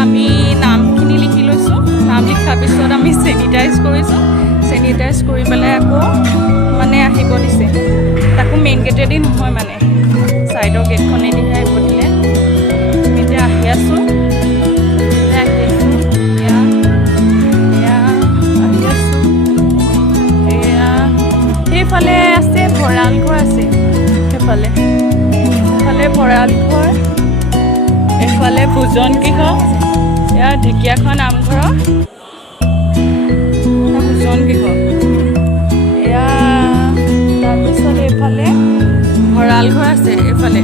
আমি নামখিনি লিখি লৈছোঁ নাম লিখাৰ পিছত আমি চেনিটাইজ কৰিছোঁ চেনিটাইজ কৰি পেলাই আকৌ মানে আহিব দিছে তাকো মেইন গেটেদি নহয় মানে ছাইডৰ গেটখনেদিহে আহিব দিলে আমি এতিয়া আহি আছোঁ সেইফালে আছে ভঁৰাল ঘৰ আছে সেইফালে ভঁৰাল ঘৰ এইফালে ভোজন গৃহ এয়া ঢেকীয়াখোৱা নামঘৰ ভোজন গৃহ এয়া তাৰপিছত এইফালে ভঁৰাল ঘৰ আছে এইফালে